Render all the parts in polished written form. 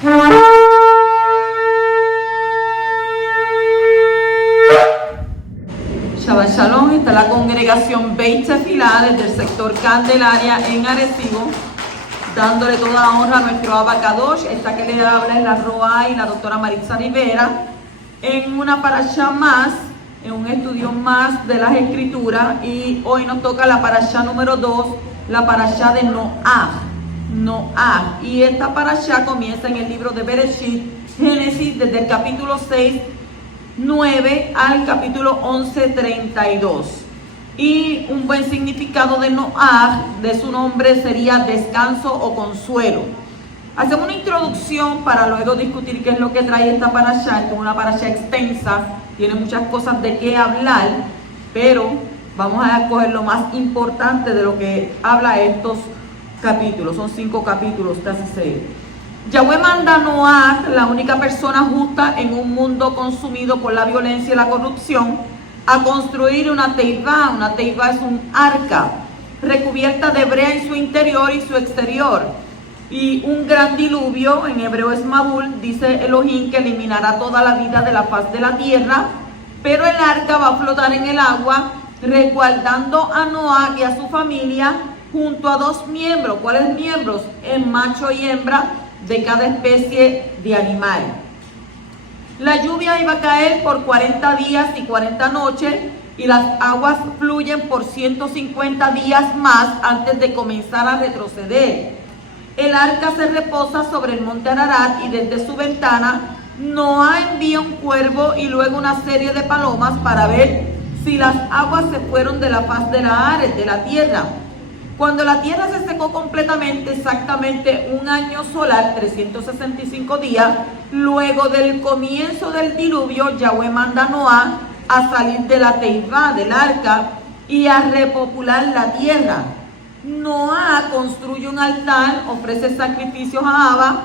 Shabbat Shalom, está la congregación Beit Tefilá desde el sector Candelaria en Arecibo, dándole toda honra a nuestro Abba Kadosh. Esta que le habla es la Roa y la doctora Maritza Rivera, en una parashá más, en un estudio más de las Escrituras, y hoy nos toca la parashá número 2, la parashá de Noah. Y esta parashá comienza en el libro de Bereshit, Génesis, desde el capítulo 6, 9 al capítulo 11, 32. Y un buen significado de Noah, de su nombre, sería descanso o consuelo. Hacemos una introducción para luego discutir qué es lo que trae esta parashá. Esta es una parashá extensa, tiene muchas cosas de qué hablar, pero vamos a escoger lo más importante de lo que habla estos capítulos. Son 5 capítulos, casi 6. Yahweh manda a Noah, la única persona justa en un mundo consumido por la violencia y la corrupción, a construir una teivá. Una teivá es un arca recubierta de brea en su interior y su exterior, y un gran diluvio, en hebreo es Mabul, dice Elohim, que eliminará toda la vida de la faz de la tierra, pero el arca va a flotar en el agua, resguardando a Noah y a su familia junto a 2 miembros. ¿Cuáles miembros? El macho y hembra de cada especie de animal. La lluvia iba a caer por 40 días y 40 noches, y las aguas fluyen por 150 días más antes de comenzar a retroceder. El arca se reposa sobre el monte Ararat, y desde su ventana Noah envía un cuervo y luego una serie de palomas para ver si las aguas se fueron de la faz de la tierra. Cuando la tierra se secó completamente, exactamente un año solar, 365 días, luego del comienzo del diluvio, Yahweh manda a Noah a salir de la teivá, del arca, y a repopular la tierra. Noah construye un altar, ofrece sacrificios a Abba.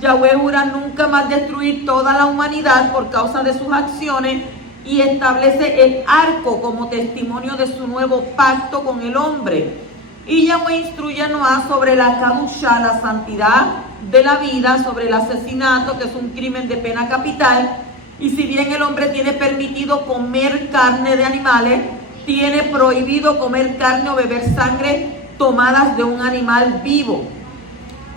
Yahweh jura nunca más destruir toda la humanidad por causa de sus acciones, y establece el arco como testimonio de su nuevo pacto con el hombre. Y Yahweh instruye a Noah sobre la kadushá, la santidad de la vida, sobre el asesinato, que es un crimen de pena capital. Y si bien el hombre tiene permitido comer carne de animales, tiene prohibido comer carne o beber sangre tomadas de un animal vivo.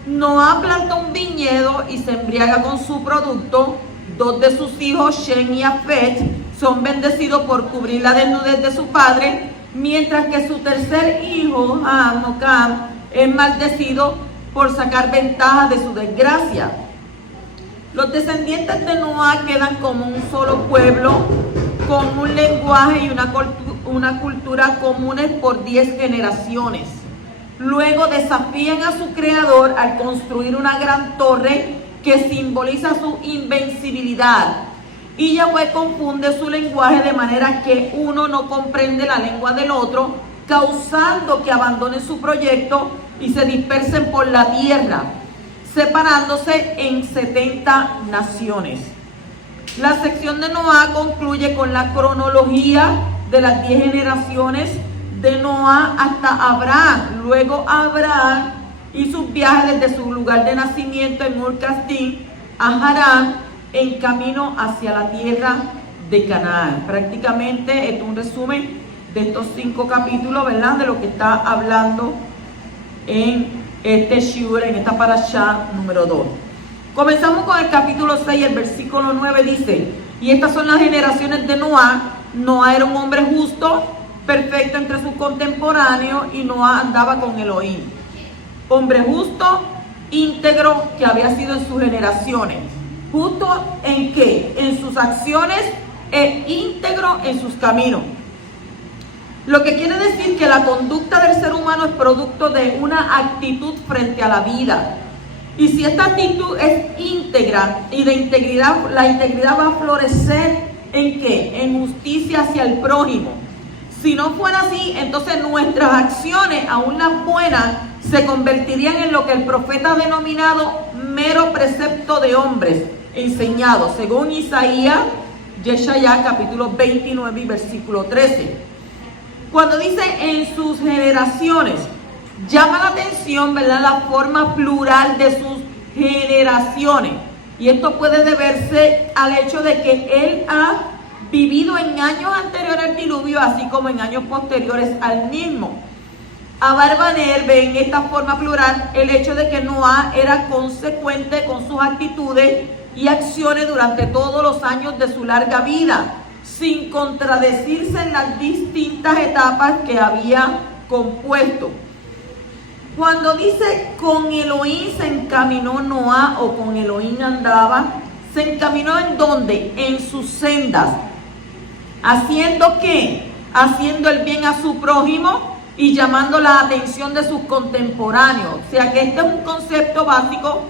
Noah planta un viñedo y se embriaga con su producto. 2 de sus hijos, Shem y Afet, son bendecidos por cubrir la desnudez de su padre, mientras que su tercer hijo, Ham, es maldecido por sacar ventaja de su desgracia. Los descendientes de Noah quedan como un solo pueblo, con un lenguaje y una cultura comunes por 10 generaciones. Luego desafían a su creador al construir una gran torre que simboliza su invencibilidad. Y Yahweh confunde su lenguaje de manera que uno no comprende la lengua del otro, causando que abandonen su proyecto y se dispersen por la tierra, separándose en 70 naciones. La sección de Noah concluye con la cronología de las 10 generaciones de Noah hasta Abraham. Luego Abraham y sus viajes desde su lugar de nacimiento en Ur-Kasdim a Harán, en camino hacia la tierra de Canaán. Prácticamente esto es un resumen de estos 5 capítulos, ¿verdad? De lo que está hablando en este shiur, en esta parashá número 2. Comenzamos con el capítulo 6, el versículo 9 dice: y estas son las generaciones de Noah. Noah era un hombre justo, perfecto entre sus contemporáneos, y Noah andaba con Elohim. Hombre justo, íntegro, que había sido en sus generaciones. ¿Justo en qué? En sus acciones, e íntegro en sus caminos. Lo que quiere decir que la conducta del ser humano es producto de una actitud frente a la vida. Y si esta actitud es íntegra y de integridad, la integridad va a florecer ¿en qué? En justicia hacia el prójimo. Si no fuera así, entonces nuestras acciones, aún las buenas, se convertirían en lo que el profeta ha denominado mero precepto de hombres enseñados, según Isaías, Yeshayá, capítulo 29 y versículo 13. Cuando dice en sus generaciones, llama la atención, ¿verdad?, la forma plural de sus generaciones. Y esto puede deberse al hecho de que él ha vivido en años anteriores al diluvio, así como en años posteriores al mismo. Abarbanel ve en esta forma plural el hecho de que Noah era consecuente con sus actitudes y acciones durante todos los años de su larga vida, sin contradecirse en las distintas etapas que había compuesto. Cuando dice con Elohim se encaminó Noah o con Elohim andaba, se encaminó ¿en dónde? En sus sendas. ¿Haciendo qué? Haciendo el bien a su prójimo y llamando la atención de sus contemporáneos. O sea que este es un concepto básico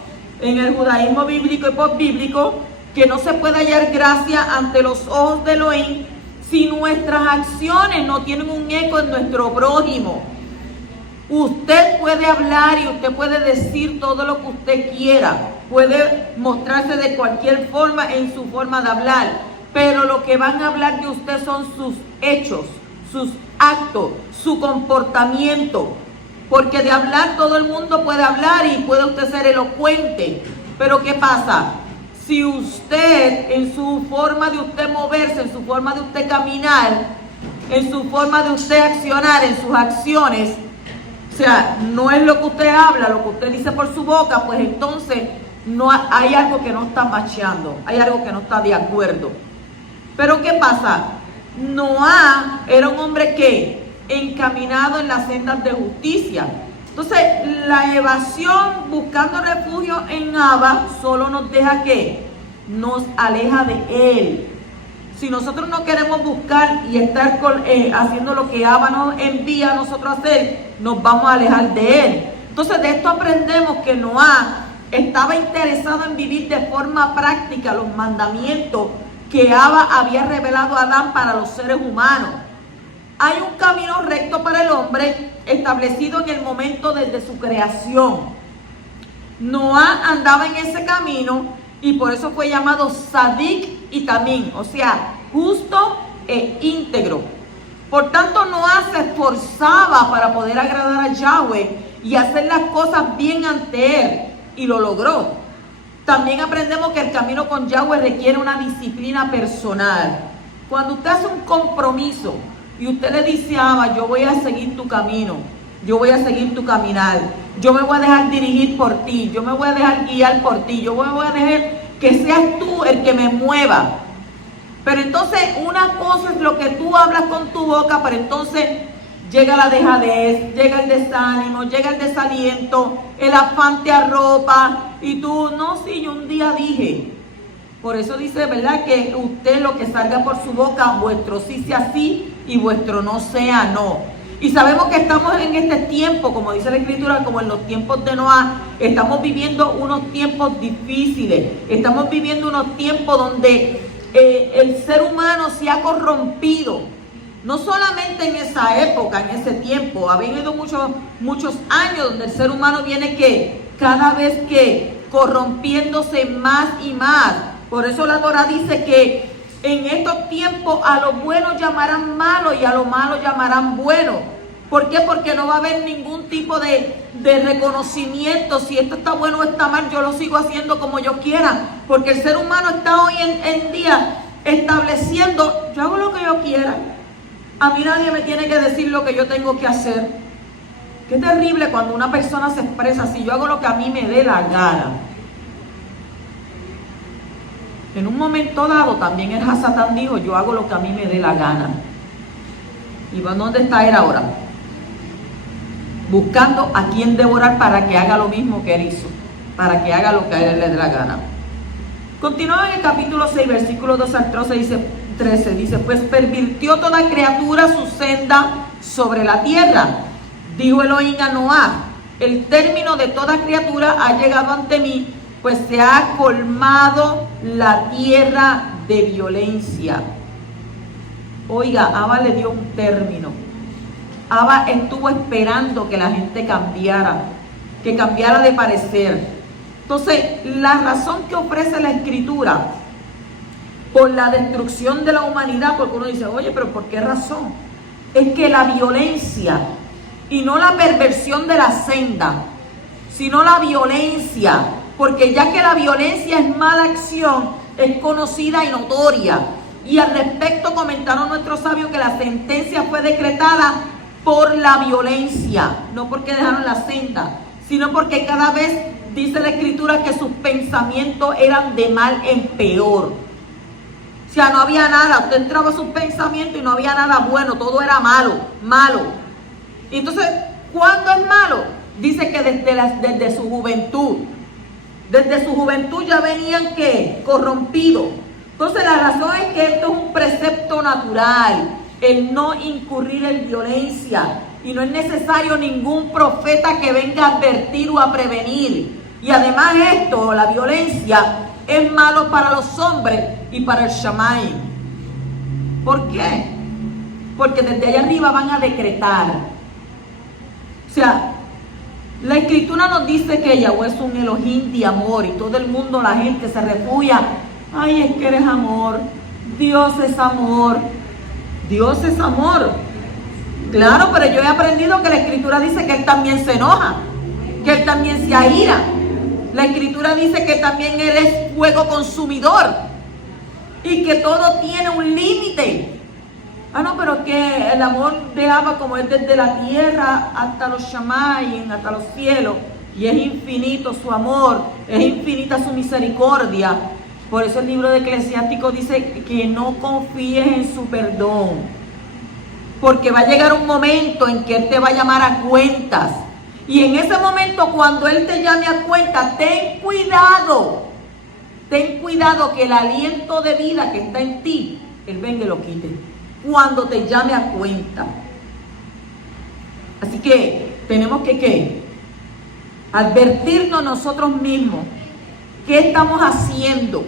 en el judaísmo bíblico y postbíblico, que no se puede hallar gracia ante los ojos de Elohim si nuestras acciones no tienen un eco en nuestro prójimo. Usted puede hablar y usted puede decir todo lo que usted quiera, puede mostrarse de cualquier forma en su forma de hablar, pero lo que van a hablar de usted son sus hechos, sus actos, su comportamiento. Porque de hablar todo el mundo puede hablar y puede usted ser elocuente, pero ¿qué pasa? Si usted en su forma de usted moverse, en su forma de usted caminar, en su forma de usted accionar, en sus acciones, o sea, no es lo que usted habla, lo que usted dice por su boca, pues entonces no hay algo que no está macheando, hay algo que no está de acuerdo. Pero ¿qué pasa? Noah era un hombre que encaminado en las sendas de justicia. Entonces, la evasión buscando refugio en Abba solo nos deja que nos aleja de él. Si nosotros no queremos buscar y estar haciendo lo que Abba nos envía a nosotros a hacer, nos vamos a alejar de él. Entonces, de esto aprendemos que Noah estaba interesado en vivir de forma práctica los mandamientos que Abba había revelado a Adán para los seres humanos. Hay un camino recto para el hombre establecido en el momento desde su creación. Noah andaba en ese camino y por eso fue llamado Sadik y Tamim, o sea, justo e íntegro. Por tanto, Noah se esforzaba para poder agradar a Yahweh y hacer las cosas bien ante él, y lo logró. También aprendemos que el camino con Yahweh requiere una disciplina personal. Cuando usted hace un compromiso y usted le dice a Abba, yo voy a seguir tu camino, yo voy a seguir tu caminar, yo me voy a dejar dirigir por ti, yo me voy a dejar guiar por ti, yo me voy a dejar que seas tú el que me mueva. Pero entonces una cosa es lo que tú hablas con tu boca, pero entonces llega la dejadez, llega el desánimo, llega el desaliento, el afán te arropa y tú, no, sí, yo un día dije. Por eso dice, ¿verdad? Que usted lo que salga por su boca, vuestro sí sea sí y vuestro no sea no. Y sabemos que estamos en este tiempo, como dice la Escritura, como en los tiempos de Noah, estamos viviendo unos tiempos difíciles, estamos viviendo unos tiempos donde el ser humano se ha corrompido. No solamente en esa época, en ese tiempo, ha habido muchos años donde el ser humano viene que cada vez que corrompiéndose más y más. Por eso la Torah dice que en estos tiempos a lo bueno llamarán malo y a lo malo llamarán bueno. ¿Por qué? Porque no va a haber ningún tipo de reconocimiento. Si esto está bueno o está mal, yo lo sigo haciendo como yo quiera. Porque el ser humano está hoy en día estableciendo, yo hago lo que yo quiera. A mí nadie me tiene que decir lo que yo tengo que hacer. Qué terrible cuando una persona se expresa así, yo hago lo que a mí me dé la gana. En un momento dado también el Hasatán dijo, yo hago lo que a mí me dé la gana. ¿Y dónde está él ahora? Buscando a quien devorar para que haga lo mismo que él hizo, para que haga lo que a él le dé la gana. Continúa en el capítulo 6, versículos 2 al 13, dice, pues pervirtió toda criatura su senda sobre la tierra. Dijo Elohim a Noah, el término de toda criatura ha llegado ante mí, pues se ha colmado la tierra de violencia. Oiga, Abba le dio un término. Abba estuvo esperando que la gente cambiara, que cambiara de parecer. Entonces, la razón que ofrece la Escritura por la destrucción de la humanidad, porque uno dice, oye, pero ¿por qué razón? Es que la violencia, y no la perversión de la senda, sino la violencia, porque ya que la violencia es mala acción, es conocida y notoria. Y al respecto comentaron nuestros sabios que la sentencia fue decretada por la violencia, no porque dejaron la senda, sino porque cada vez dice la Escritura que sus pensamientos eran de mal en peor. O sea, no había nada, usted entraba a sus pensamientos y no había nada bueno, todo era malo, malo. Y entonces, ¿cuándo es malo? Dice que desde su juventud. Desde su juventud ya venían, ¿qué? Corrompidos. Entonces la razón es que esto es un precepto natural, el no incurrir en violencia. Y no es necesario ningún profeta que venga a advertir o a prevenir. Y además esto, la violencia, es malo para los hombres y para el Shammai. ¿Por qué? Porque desde allá arriba van a decretar. O sea, la Escritura nos dice que Yahweh es un Elohim de amor y todo el mundo, la gente se refugia. Ay, es que eres amor. Dios es amor. Dios es amor. Claro, pero yo he aprendido que la Escritura dice que Él también se enoja, que Él también se aira. La Escritura dice que también Él es fuego consumidor y que todo tiene un límite. Ah, no, pero que el amor de Abba, como es desde la tierra hasta los Shamayim, hasta los cielos, y es infinito su amor, es infinita su misericordia. Por eso el libro de Eclesiástico dice que no confíes en su perdón, porque va a llegar un momento en que Él te va a llamar a cuentas. Y en ese momento, cuando Él te llame a cuentas, ten cuidado que el aliento de vida que está en ti, Él venga y lo quite cuando te llame a cuenta. Así que tenemos que ¿qué? Advertirnos nosotros mismos qué estamos haciendo.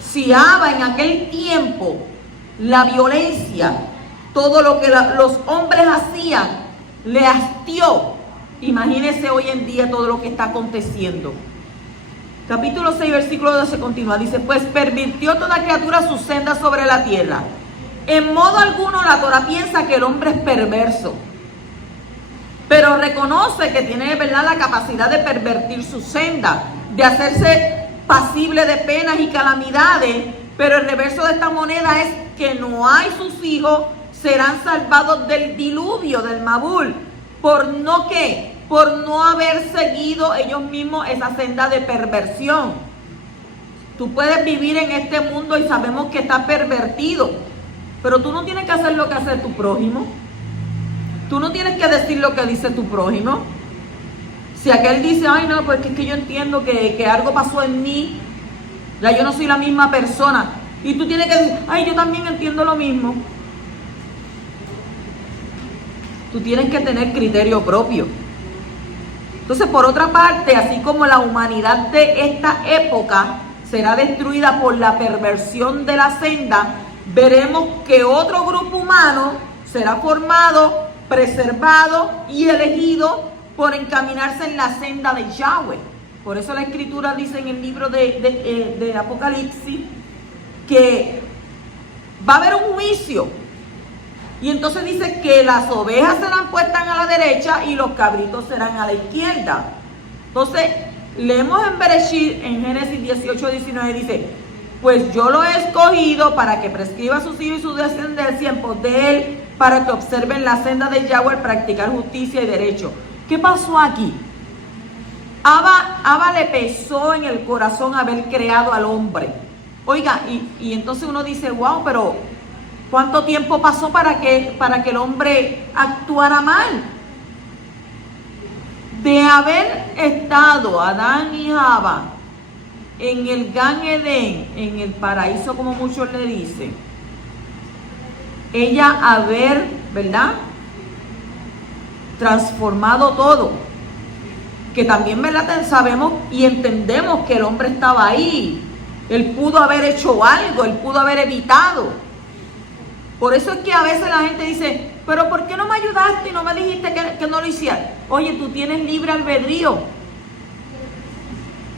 Si Abba en aquel tiempo, la violencia, todo lo que los hombres hacían, le hastió, imagínese hoy en día todo lo que está aconteciendo. Capítulo 6, versículo 12 continúa, dice, pues pervirtió toda criatura su senda sobre la tierra. En modo alguno la Torah piensa que el hombre es perverso, pero reconoce que tiene, ¿verdad?, la capacidad de pervertir su senda, de hacerse pasible de penas y calamidades. Pero el reverso de esta moneda es que no hay sus hijos serán salvados del diluvio, del Mabul, por no haber seguido ellos mismos esa senda de perversión. Tú puedes vivir en este mundo y sabemos que está pervertido, pero tú no tienes que hacer lo que hace tu prójimo. Tú no tienes que decir lo que dice tu prójimo. Si aquel dice, ay no, pues es que yo entiendo que algo pasó en mí, ya yo no soy la misma persona, y tú tienes que decir, ay, yo también entiendo lo mismo. Tú tienes que tener criterio propio. Entonces, por otra parte, así como la humanidad de esta época será destruida por la perversión de la senda, veremos que otro grupo humano será formado, preservado y elegido por encaminarse en la senda de Yahweh. Por eso la Escritura dice en el libro de Apocalipsis que va a haber un juicio. Y entonces dice que las ovejas serán puestas a la derecha y los cabritos serán a la izquierda. Entonces, leemos en Bereshit, en Génesis 18, 19, dice, pues yo lo he escogido para que prescriba a sus hijos y su descendencia en pos de él, para que observen la senda de Yahweh, practicar justicia y derecho. ¿Qué pasó aquí? Abba le pesó en el corazón haber creado al hombre. Oiga, y entonces uno dice, wow, pero ¿cuánto tiempo pasó para que el hombre actuara mal? De haber estado Adán y Java en el Gan Edén, en el paraíso como muchos le dicen, ella haber, ¿verdad?, transformado todo, que también, ¿verdad?, sabemos y entendemos que el hombre estaba ahí, él pudo haber hecho algo, él pudo haber evitado. Por eso es que a veces la gente dice, pero ¿por qué no me ayudaste y no me dijiste que no lo hiciera? Oye, tú tienes libre albedrío.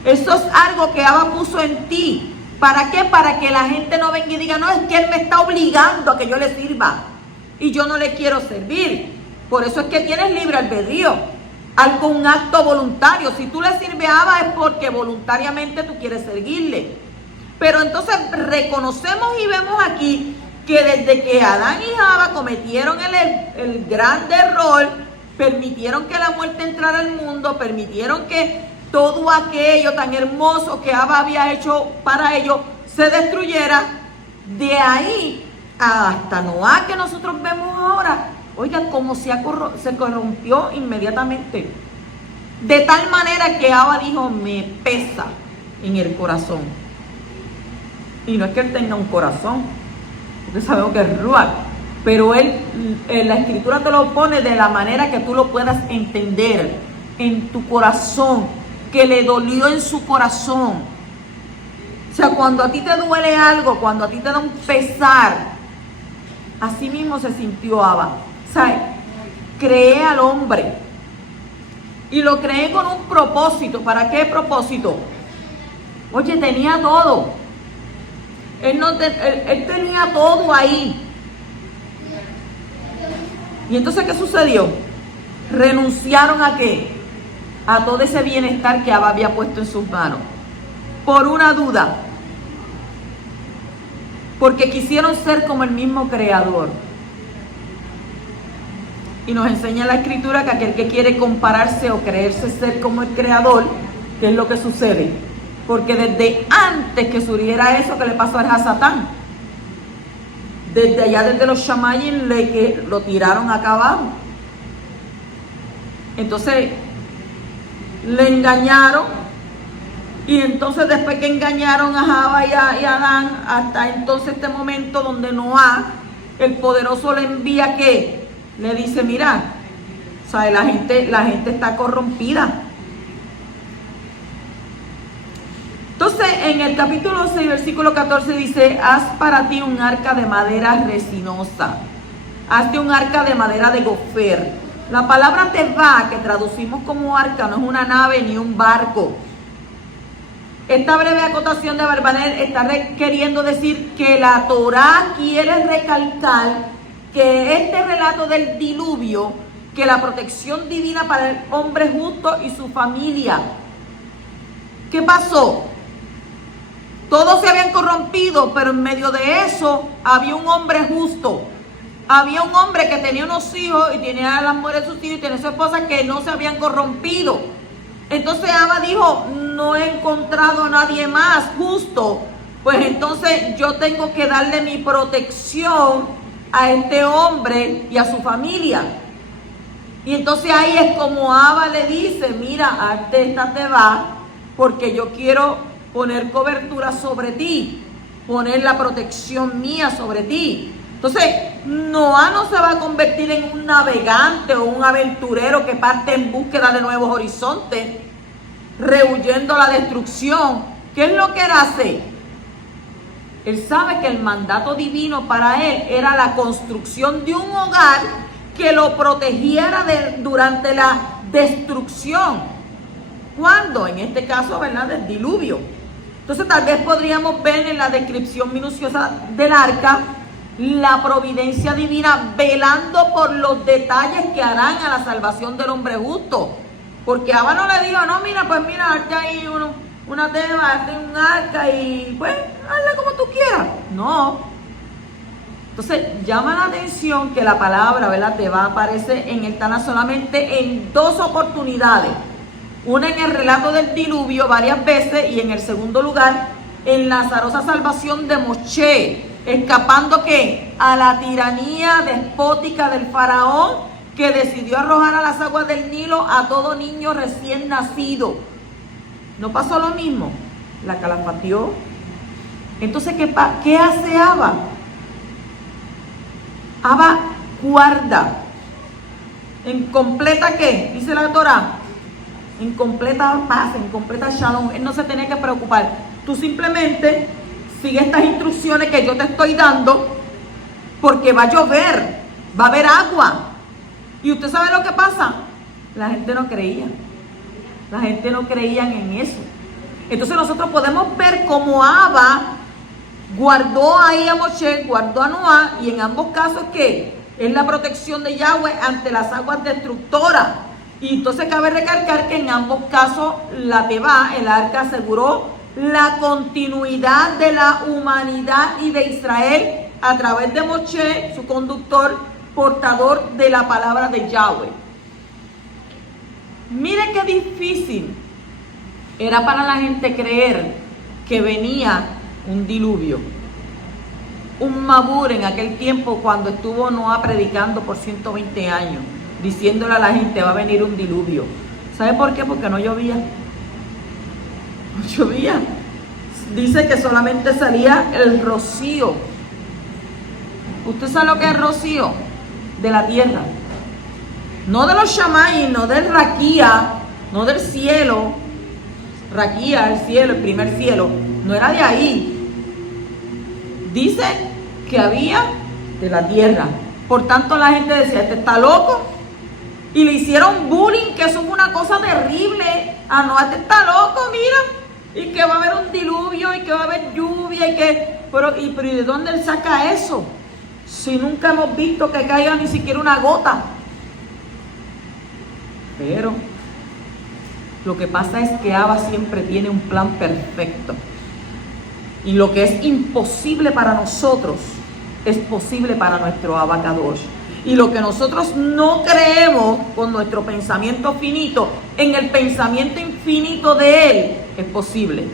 Eso es algo que Abba puso en ti. ¿Para qué? Para que la gente no venga y diga, no, es que él me está obligando a que yo le sirva y yo no le quiero servir. Por eso es que tienes libre albedrío. algo, un acto voluntario. Si tú le sirves a Abba es porque voluntariamente tú quieres servirle. Pero entonces reconocemos y vemos aquí que desde que Adán y Java cometieron el gran error, permitieron que la muerte entrara al mundo, permitieron que todo aquello tan hermoso que Abba había hecho para ellos se destruyera. De ahí hasta Noah, que nosotros vemos ahora, oigan cómo se corrompió inmediatamente. De tal manera que Abba dijo, me pesa en el corazón. Y no es que él tenga un corazón, porque sabemos que es Ruach, pero él, la escritura te lo pone de la manera que tú lo puedas entender en tu corazón, que le dolió en su corazón. O sea, cuando a ti te duele algo, cuando a ti te da un pesar, así mismo se sintió Abba. O sea, creé al hombre y lo creé con un propósito. ¿Para qué propósito? Oye, tenía todo. Él tenía todo ahí. Y entonces, ¿qué sucedió? Renunciaron ¿a qué? A todo ese bienestar que Abba había puesto en sus manos. Por una duda. Porque quisieron ser como el mismo creador. Y nos enseña la escritura que aquel que quiere compararse o creerse ser como el creador, ¿qué es lo que sucede? Porque desde antes que surgiera eso que le pasó a Satán, desde allá, desde los Shamayim, que lo tiraron acá abajo. Entonces, le engañaron. Y entonces, después que engañaron a Java y a Adán, hasta entonces este momento donde Noah, el poderoso, le envía ¿qué? Le dice, mira, o sea, la gente está corrompida. Entonces, en el capítulo 6, versículo 14 dice, haz para ti un arca de madera resinosa. Hazte un arca de madera de gofer. La palabra tevá, que traducimos como arca, no es una nave ni un barco. Esta breve acotación de Barbanel está queriendo decir que la Torá quiere recalcar que este relato del diluvio, que la protección divina para el hombre justo y su familia. ¿Qué pasó? Todos se habían corrompido, pero en medio de eso había un hombre justo. Había un hombre que tenía unos hijos y tenía a las mujeres de sus hijos y tenía a su esposa que no se habían corrompido. Entonces Abba dijo, no he encontrado a nadie más justo, pues entonces yo tengo que darle mi protección a este hombre y a su familia. Y entonces ahí es como Abba le dice, mira, hazte esta tevá, porque yo quiero poner cobertura sobre ti, poner la protección mía sobre ti. Entonces, Noah no se va a convertir en un navegante o un aventurero que parte en búsqueda de nuevos horizontes, rehuyendo la destrucción. ¿Qué es lo que él hace? Él sabe que el mandato divino para él era la construcción de un hogar que lo protegiera durante la destrucción. ¿Cuándo? En este caso, ¿verdad? Del diluvio. Entonces tal vez podríamos ver en la descripción minuciosa del arca la providencia divina velando por los detalles que harán a la salvación del hombre justo. Porque Abba no le dijo, no, mira, pues mira, hazte ahí una teva, hazte un arca y pues hazla como tú quieras. No. Entonces llama la atención que la palabra, ¿verdad? Teva aparece en el Tanaj solamente en 2 oportunidades. Una en el relato del diluvio varias veces y en el segundo lugar en la azarosa salvación de Moshe, escapando ¿qué? A la tiranía despótica del faraón que decidió arrojar a las aguas del Nilo a todo niño recién nacido. ¿No pasó lo mismo? La calafateó. Entonces, ¿qué hace Abba? Abba guarda. ¿En completa qué? Dice la Torá. En completa paz, en completa shalom. Él no se tiene que preocupar. Tú simplemente sigue estas instrucciones que yo te estoy dando, porque va a llover, va a haber agua. Y usted sabe lo que pasa. La gente no creía. La gente no creía en eso. Entonces nosotros podemos ver cómo Abba guardó ahí a Moshe, guardó a Noah, y en ambos casos ¿qué? Es la protección de Yahweh ante las aguas destructoras. Y entonces cabe recalcar que en ambos casos la Tebá, el arca, aseguró la continuidad de la humanidad y de Israel a través de Moshe, su conductor, portador de la palabra de Yahweh. Mire qué difícil era para la gente creer que venía un diluvio. Un Mabur en aquel tiempo cuando estuvo Noah predicando por 120 años, diciéndole a la gente va a venir un diluvio. ¿Sabe por qué? Porque no llovía. No llovía. Dice que solamente salía el rocío. ¿Usted sabe lo que es rocío? De la tierra. No de los shamayim, no del raquía, no del cielo. Raquía, el cielo, el primer cielo. No era de ahí. Dice que había de la tierra. Por tanto la gente decía, este está loco. Y le hicieron bullying, que eso es una cosa terrible. Ah, no, este está loco, mira. Y que va a haber un diluvio, y que va a haber lluvia, y que... Pero ¿y de dónde él saca eso? Si nunca hemos visto que caiga ni siquiera una gota. Pero lo que pasa es que Abba siempre tiene un plan perfecto. Y lo que es imposible para nosotros es posible para nuestro Abba Kadosh. Y lo que nosotros no creemos con nuestro pensamiento finito, en el pensamiento infinito de Él, es posible.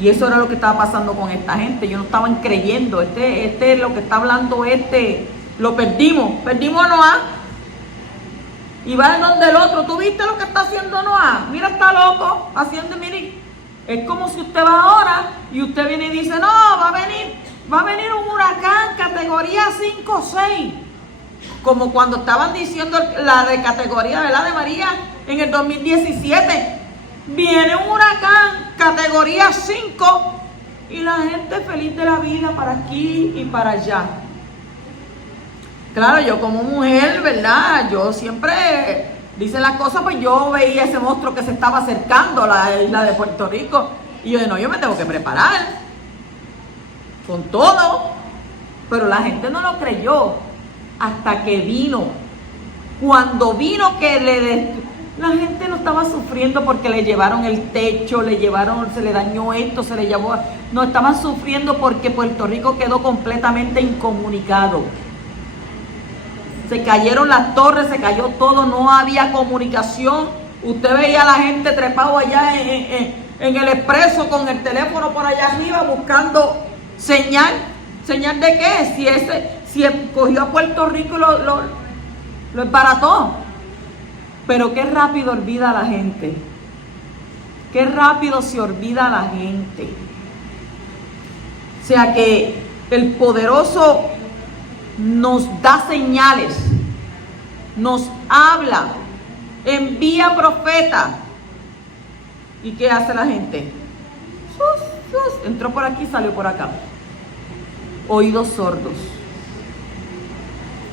Y eso era lo que estaba pasando con esta gente. Ellos no estaban creyendo. Este lo que está hablando lo perdimos. Perdimos a Noah. Y va en donde el otro. ¿Tú viste lo que está haciendo Noah? Mira, está loco haciendo, mire. Es como si usted va ahora y usted viene y dice, no, va a venir un huracán categoría 5 o 6. Como cuando estaban diciendo la de categoría, ¿verdad? De María en el 2017. Viene un huracán categoría 5 y la gente feliz de la vida para aquí y para allá. Claro, yo como mujer, ¿verdad? Yo siempre... Dice las cosas, pues yo veía ese monstruo que se estaba acercando a la isla de Puerto Rico. Y yo dije, no, yo me tengo que preparar. Con todo. Pero la gente no lo creyó. Hasta que vino. Cuando vino la gente no estaba sufriendo porque le llevaron el techo, se le dañó esto, se le llevó... No, estaban sufriendo porque Puerto Rico quedó completamente incomunicado. Se cayeron las torres, se cayó todo, no había comunicación. Usted veía a la gente trepado allá en el expreso con el teléfono por allá arriba buscando señal. ¿Señal de qué? Si cogió a Puerto Rico y lo embarató. Pero qué rápido olvida a la gente. Qué rápido se olvida a la gente. O sea que el poderoso nos da señales, nos habla, envía profeta. ¿Y qué hace la gente? Entró por aquí, salió por acá. Oídos sordos.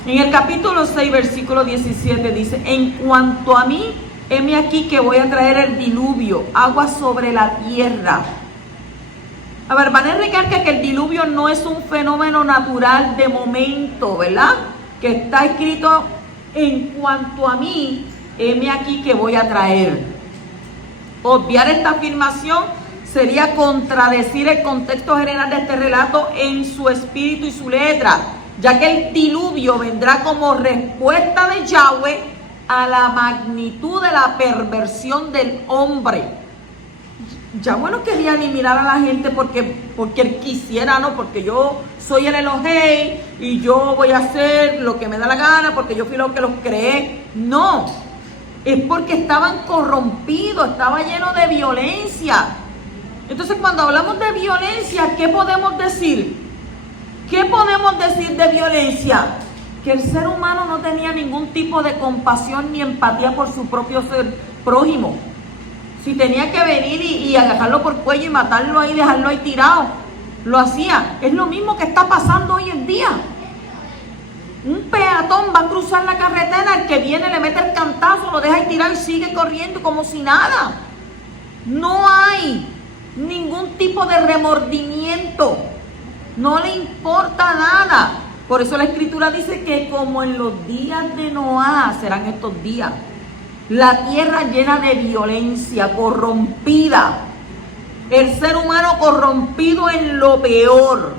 En el capítulo 6, versículo 17 dice, en cuanto a mí, heme aquí que voy a traer el diluvio, agua sobre la tierra. A ver, van a recalcar que el diluvio no es un fenómeno natural de momento, ¿verdad? Que está escrito, en cuanto a mí, heme aquí que voy a traer. Obviar esta afirmación sería contradecir el contexto general de este relato en su espíritu y su letra, ya que el diluvio vendrá como respuesta de Yahweh a la magnitud de la perversión del hombre. Yahweh no quería eliminar a la gente porque él quisiera, no, porque yo soy el Elohei y yo voy a hacer lo que me da la gana, porque yo fui lo que los creé. No, es porque estaban corrompidos, estaba lleno de violencia. Entonces, cuando hablamos de violencia, ¿qué podemos decir? ¿Qué podemos decir de violencia? Que el ser humano no tenía ningún tipo de compasión ni empatía por su propio ser prójimo. Si tenía que venir y agarrarlo por cuello y matarlo ahí, dejarlo ahí tirado, lo hacía. Es lo mismo que está pasando hoy en día. Un peatón va a cruzar la carretera, el que viene le mete el cantazo, lo deja ahí tirado y sigue corriendo como si nada. No hay ningún tipo de remordimiento. No le importa nada. Por eso la Escritura dice que como en los días de Noé serán estos días. La tierra llena de violencia, corrompida. El ser humano corrompido en lo peor.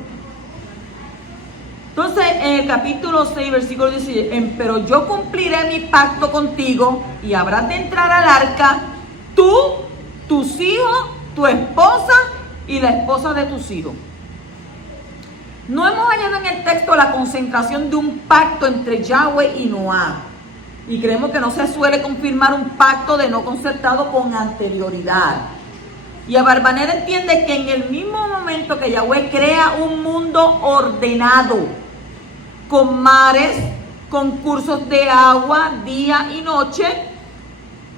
Entonces, en el capítulo 6, versículo 16, pero yo cumpliré mi pacto contigo y habrás de entrar al arca, tú, tus hijos, tu esposa y la esposa de tus hijos. No hemos hallado en el texto la concentración de un pacto entre Yahweh y Noé. Y creemos que no se suele confirmar un pacto de no concertado con anterioridad. Y Abarbanel entiende que en el mismo momento que Yahweh crea un mundo ordenado, con mares, con cursos de agua, día y noche,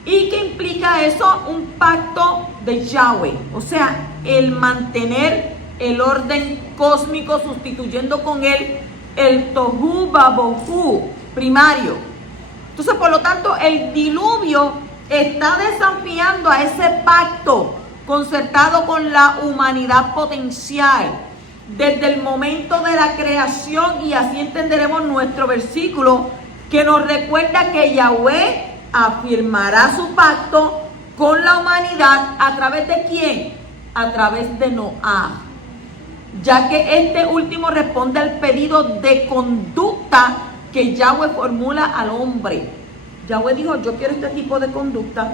y que implica eso un pacto de Yahweh, o sea, el mantener el orden cósmico sustituyendo con él el tohu babohu primario. Entonces, por lo tanto, el diluvio está desafiando a ese pacto concertado con la humanidad potencial desde el momento de la creación, y así entenderemos nuestro versículo que nos recuerda que Yahweh afirmará su pacto con la humanidad a través de ¿quién? A través de Noé, ya que este último responde al pedido de conducta que Yahweh formula al hombre. Yahweh dijo: yo quiero este tipo de conducta,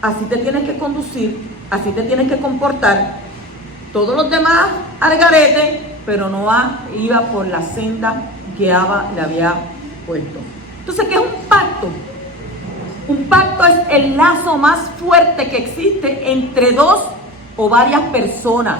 así te tienes que conducir, así te tienes que comportar. Todos los demás al garete, pero Noé iba por la senda que Abba le había puesto. Entonces, ¿qué es un pacto? Un pacto es el lazo más fuerte que existe entre dos o varias personas.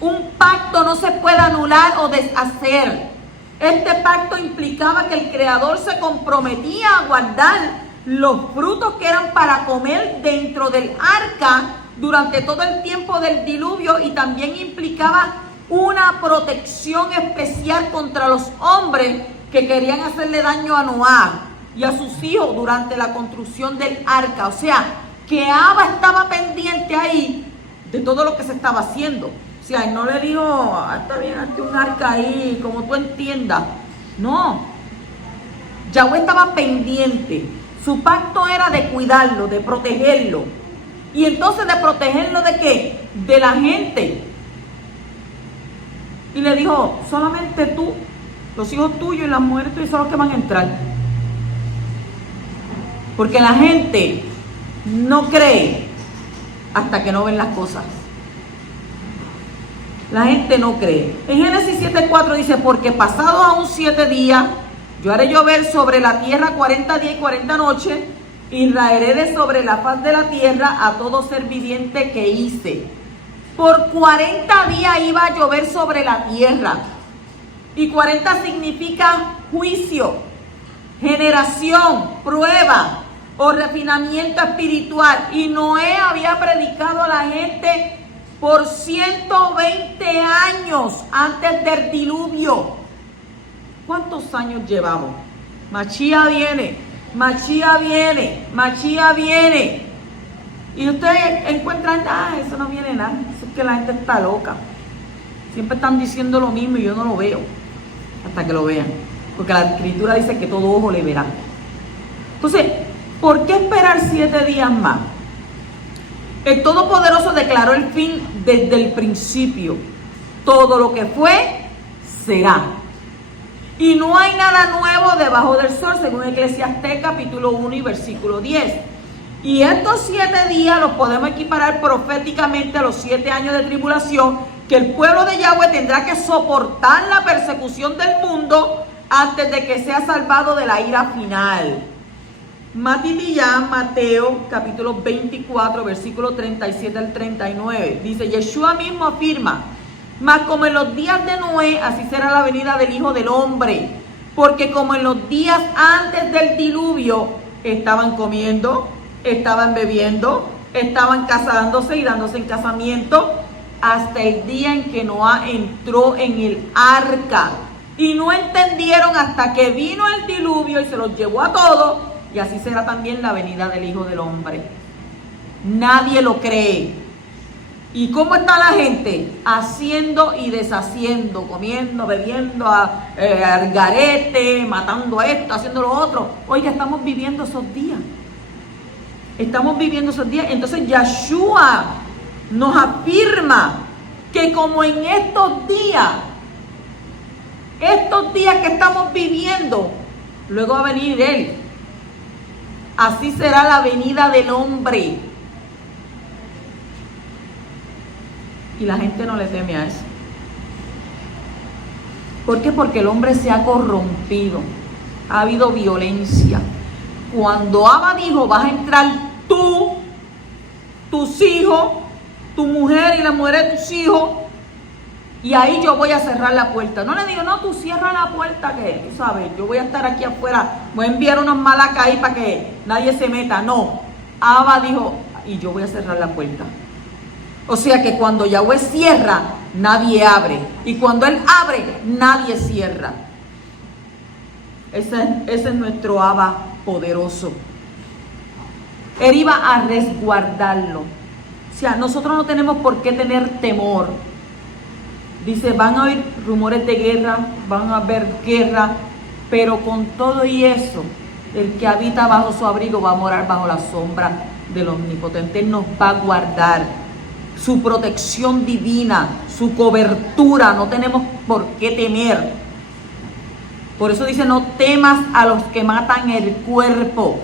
Un pacto no se puede anular o deshacer. Este pacto implicaba que el Creador se comprometía a guardar los frutos que eran para comer dentro del arca durante todo el tiempo del diluvio, y también implicaba una protección especial contra los hombres que querían hacerle daño a Noé y a sus hijos durante la construcción del arca. O sea, que Abba estaba pendiente ahí de todo lo que se estaba haciendo. O sea, él no le dijo: está bien, hazte un arca ahí, como tú entiendas. No. Yahweh estaba pendiente. Su pacto era de cuidarlo, de protegerlo. Y entonces, ¿de protegerlo de qué? De la gente. Y le dijo: solamente tú, los hijos tuyos y las mujeres tuyas son los que van a entrar. Porque la gente no cree hasta que no ven las cosas. La gente no cree. En Génesis 7:4 dice: porque pasados aún 7 días, yo haré llover sobre la tierra 40 días y 40 noches, y raeré de sobre la faz de la tierra a todo ser viviente que hice. Por 40 días iba a llover sobre la tierra. Y 40 significa juicio, generación, prueba o refinamiento espiritual. Y Noé había predicado a la gente por 120 años antes del diluvio. ¿Cuántos años llevamos? Machía viene, Machía viene, Machía viene. Y ustedes encuentran: eso no viene nada, eso es que la gente está loca. Siempre están diciendo lo mismo y yo no lo veo, hasta que lo vean. Porque la Escritura dice que todo ojo le verá. Entonces, ¿por qué esperar 7 días más? El Todopoderoso declaró el fin desde el principio. Todo lo que fue, será. Y no hay nada nuevo debajo del sol, según Eclesiastés capítulo 1 y versículo 10. Y estos 7 días los podemos equiparar proféticamente a los 7 años de tribulación que el pueblo de Yahweh tendrá que soportar la persecución del mundo antes de que sea salvado de la ira final. Mateo capítulo 24, versículo 37 al 39. Dice: Yeshua mismo afirma: mas como en los días de Noé, así será la venida del Hijo del Hombre. Porque como en los días antes del diluvio, estaban comiendo, estaban bebiendo, estaban casándose y dándose en casamiento, hasta el día en que Noé entró en el arca. Y no entendieron hasta que vino el diluvio y se los llevó a todos. Y así será también la venida del Hijo del Hombre. Nadie lo cree. ¿Y cómo está la gente? Haciendo y deshaciendo, comiendo, bebiendo, al garete, matando esto, haciendo lo otro. Oiga, estamos viviendo esos días. Estamos viviendo esos días. Entonces Yeshua nos afirma que como en estos días que estamos viviendo, luego va a venir Él. Así será la venida del hombre. Y la gente no le teme a eso. ¿Por qué? Porque el hombre se ha corrompido. Ha habido violencia. Cuando Abba dijo, vas a entrar tú, tus hijos, tu mujer y la mujer de tus hijos, y ahí yo voy a cerrar la puerta. No le digo, no, tú cierra la puerta, que tú sabes, yo voy a estar aquí afuera, voy a enviar unos malacas ahí para que nadie se meta. No, Abba dijo, y yo voy a cerrar la puerta. O sea que cuando Yahweh cierra, nadie abre. Y cuando Él abre, nadie cierra. Ese es nuestro Abba poderoso. Él iba a resguardarlo. O sea, nosotros no tenemos por qué tener temor. Dice, van a haber rumores de guerra, van a haber guerra, pero con todo y eso, el que habita bajo su abrigo va a morar bajo la sombra del Omnipotente. Él nos va a guardar. Su protección divina, su cobertura, no tenemos por qué temer. Por eso dice, no temas a los que matan el cuerpo.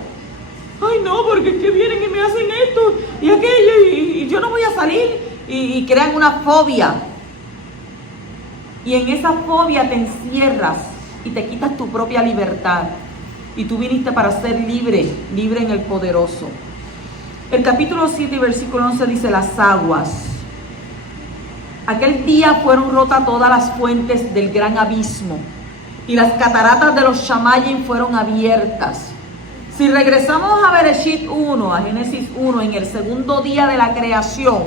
Ay no, porque es que vienen y me hacen esto y aquello y yo no voy a salir, y crean una fobia. Y en esa fobia te encierras y te quitas tu propia libertad. Y tú viniste para ser libre, libre en el poderoso. El capítulo 7 y versículo 11 dice, las aguas. Aquel día fueron rotas todas las fuentes del gran abismo, y las cataratas de los Shamayim fueron abiertas. Si regresamos a Bereshit 1, a Génesis 1, en el segundo día de la creación,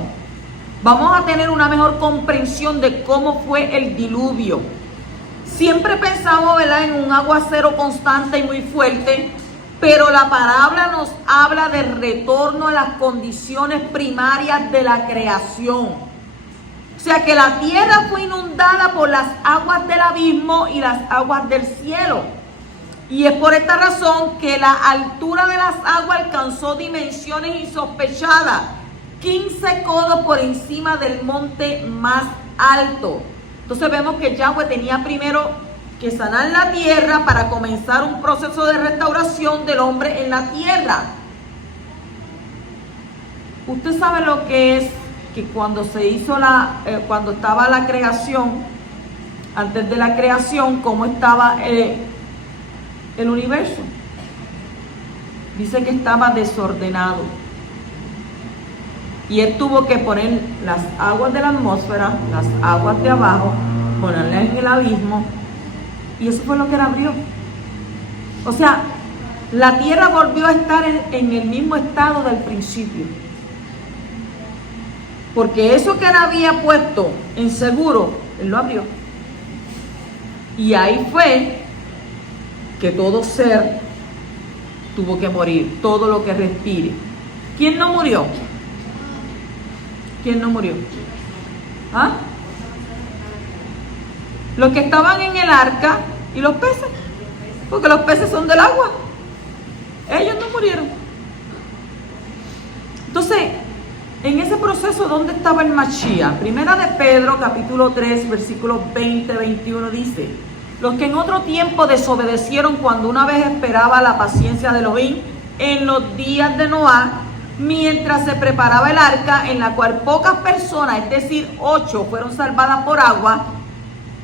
vamos a tener una mejor comprensión de cómo fue el diluvio. Siempre pensamos, ¿verdad?, en un aguacero constante y muy fuerte, pero la palabra nos habla del retorno a las condiciones primarias de la creación. O sea que la tierra fue inundada por las aguas del abismo y las aguas del cielo. Y es por esta razón que la altura de las aguas alcanzó dimensiones insospechadas, 15 codos por encima del monte más alto. Entonces vemos que Yahweh tenía primero que sanar la tierra para comenzar un proceso de restauración del hombre en la tierra. Usted sabe lo que es que cuando se hizo cuando estaba la creación, antes de la creación, cómo estaba el universo. Dice que estaba desordenado. Y Él tuvo que poner las aguas de la atmósfera, las aguas de abajo, ponerlas en el abismo. Y eso fue lo que Él abrió. O sea, la tierra volvió a estar en el mismo estado del principio. Porque eso que Él había puesto en seguro, Él lo abrió. Y ahí fue que todo ser tuvo que morir, todo lo que respire. ¿Quién no murió? ¿Quién no murió? ¿Ah? Los que estaban en el arca y los peces, porque los peces son del agua. Ellos no murieron. Entonces, en ese proceso, ¿dónde estaba el Mashiach? Primera de Pedro, capítulo 3, versículos 20-21 dice: los que en otro tiempo desobedecieron cuando una vez esperaba la paciencia de Elohim en los días de Noé, mientras se preparaba el arca, en la cual pocas personas, es decir, 8, fueron salvadas por agua,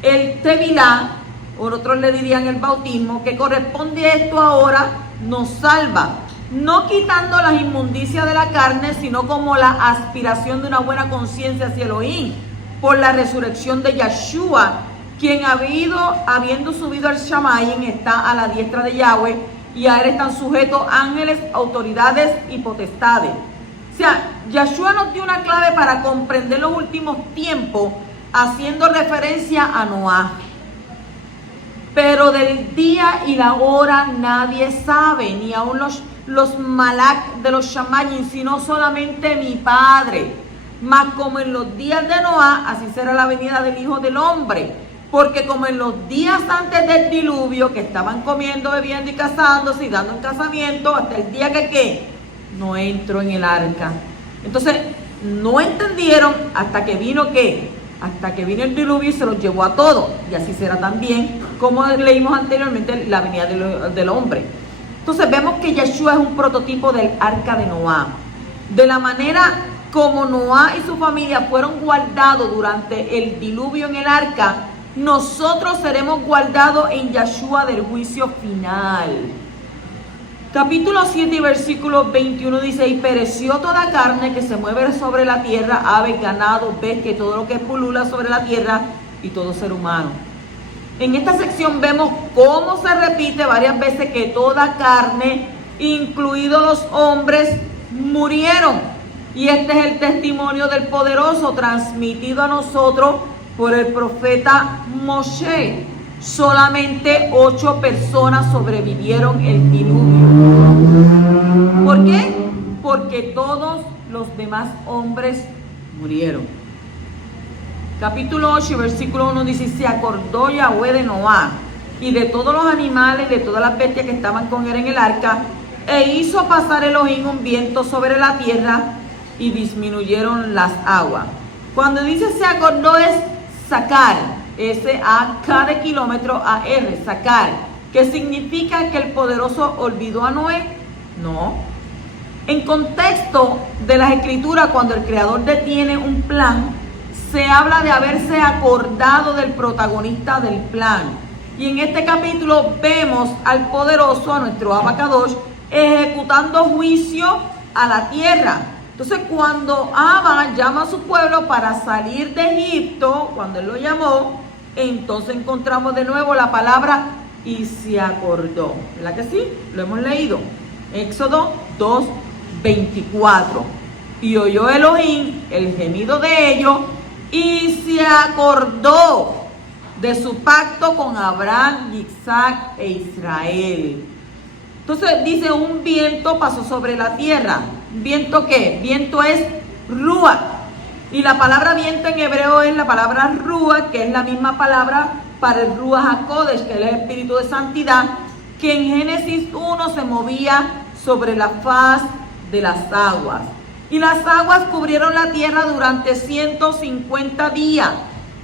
el Tevilá, otros le dirían el bautismo, que corresponde a esto ahora, nos salva, no quitando las inmundicias de la carne, sino como la aspiración de una buena conciencia hacia Elohim, por la resurrección de Yeshua, quien habiendo subido al Shamayim, está a la diestra de Yahweh, y a Él están sujetos ángeles, autoridades y potestades. O sea, Yeshua nos dio una clave para comprender los últimos tiempos, haciendo referencia a Noah. Pero del día y la hora nadie sabe, ni aun los malak de los Shamayim, sino solamente mi Padre. Mas como en los días de Noé, así será la venida del Hijo del Hombre. Porque como en los días antes del diluvio, que estaban comiendo, bebiendo y casándose y dando en casamiento, hasta el día que Noé entró en el arca. Entonces, no entendieron hasta que vino ¿qué? Hasta que vino el diluvio y se los llevó a todos. Y así será también, como leímos anteriormente, la venida del hombre. Entonces vemos que Yeshua es un prototipo del arca de Noé. De la manera como Noé y su familia fueron guardados durante el diluvio en el arca, nosotros seremos guardados en Yeshua del juicio final. Capítulo 7 y versículo 21 dice: y pereció toda carne que se mueve sobre la tierra, aves, ganado, bestia, todo lo que pulula sobre la tierra y todo ser humano. En esta sección vemos cómo se repite varias veces que toda carne, incluidos los hombres, murieron. Y este es el testimonio del poderoso transmitido a nosotros por el profeta Moshe. Solamente 8 personas sobrevivieron el diluvio. ¿Por qué? Porque todos los demás hombres murieron. Capítulo 8, versículo 1 dice: se acordó Yahweh de Noé y de todos los animales, de todas las bestias que estaban con él en el arca, e hizo pasar Elohim un viento sobre la tierra y disminuyeron las aguas. Cuando dice se acordó es sacar. S-A-K de kilómetro, A-R, sacar. ¿Qué significa que el poderoso olvidó a Noé? No. En contexto de las escrituras, cuando el creador detiene un plan, se habla de haberse acordado del protagonista del plan. Y en este capítulo vemos al poderoso, a nuestro Abacadosh, ejecutando juicio a la tierra. Entonces, cuando Abba llama a su pueblo para salir de Egipto, cuando él lo llamó, entonces encontramos de nuevo la palabra y se acordó. ¿Verdad que sí? Lo hemos leído. Éxodo 2:24. Y oyó Elohim el gemido de ellos y se acordó de su pacto con Abraham, Isaac e Israel. Entonces dice: un viento pasó sobre la tierra. ¿Viento qué? Viento es Ruach. Y la palabra viento en hebreo es la palabra Ruach, que es la misma palabra para el Ruach HaKodesh, que es el Espíritu de Santidad, que en Génesis 1 se movía sobre la faz de las aguas. Y las aguas cubrieron la tierra durante 150 días.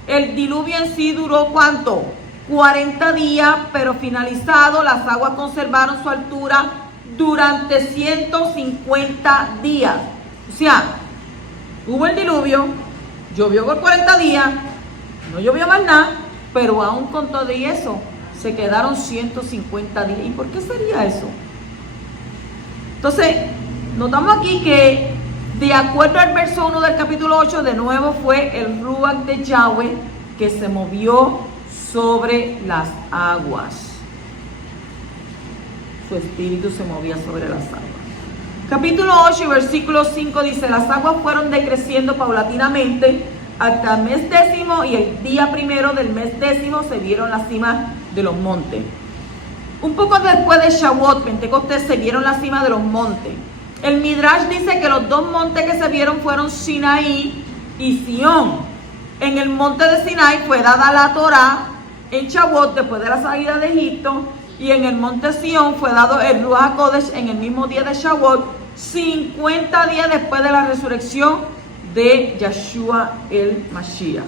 El diluvio en sí duró ¿cuánto? 40 días, pero finalizado, las aguas conservaron su altura durante 150 días. O sea, hubo el diluvio, llovió por 40 días, no llovió más nada, pero aún con todo y eso, se quedaron 150 días. ¿Y por qué sería eso? Entonces, notamos aquí que, de acuerdo al verso 1 del capítulo 8, de nuevo fue el Ruach de Yahweh que se movió sobre las aguas. Su espíritu se movía sobre las aguas. Capítulo 8, versículo 5 dice: las aguas fueron decreciendo paulatinamente hasta el mes 10, y el día primero del mes 10 se vieron las cimas de los montes. Un poco después de Shavuot, Pentecostés, se vieron las cimas de los montes. El Midrash dice que los 2 montes que se vieron fueron Sinaí y Sión. En el monte de Sinaí fue dada la Torá en Shavuot, después de la salida de Egipto, y en el monte Sión fue dado el Ruach HaKodesh en el mismo día de Shavuot, 50 días después de la resurrección de Yeshua el Mashiach.